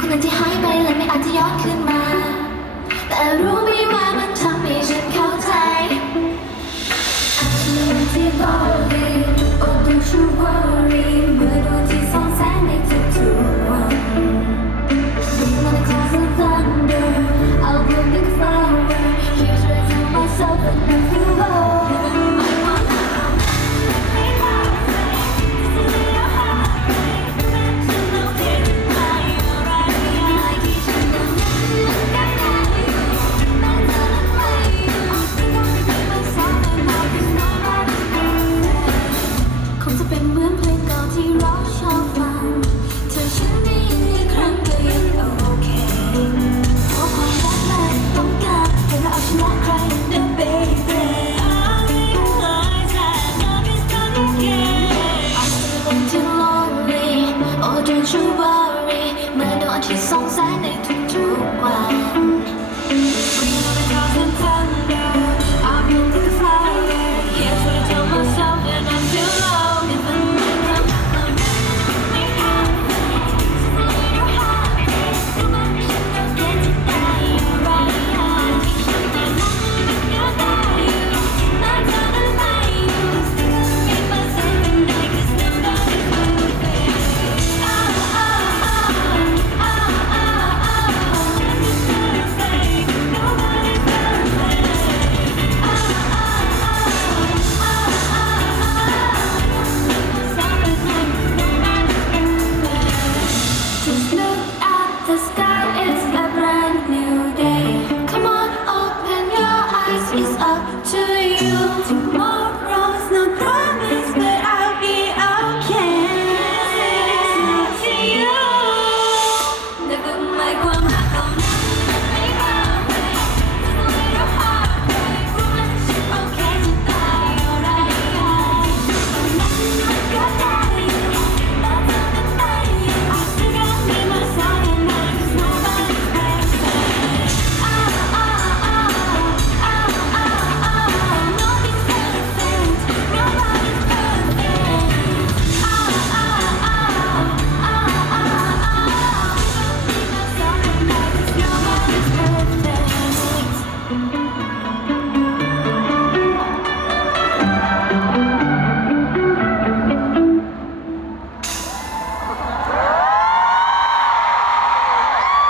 คนนั้นที่หายไปและไม่อาจจะย้อนขึ้นมา แต่รู้ Worry, my daughter's สงสัย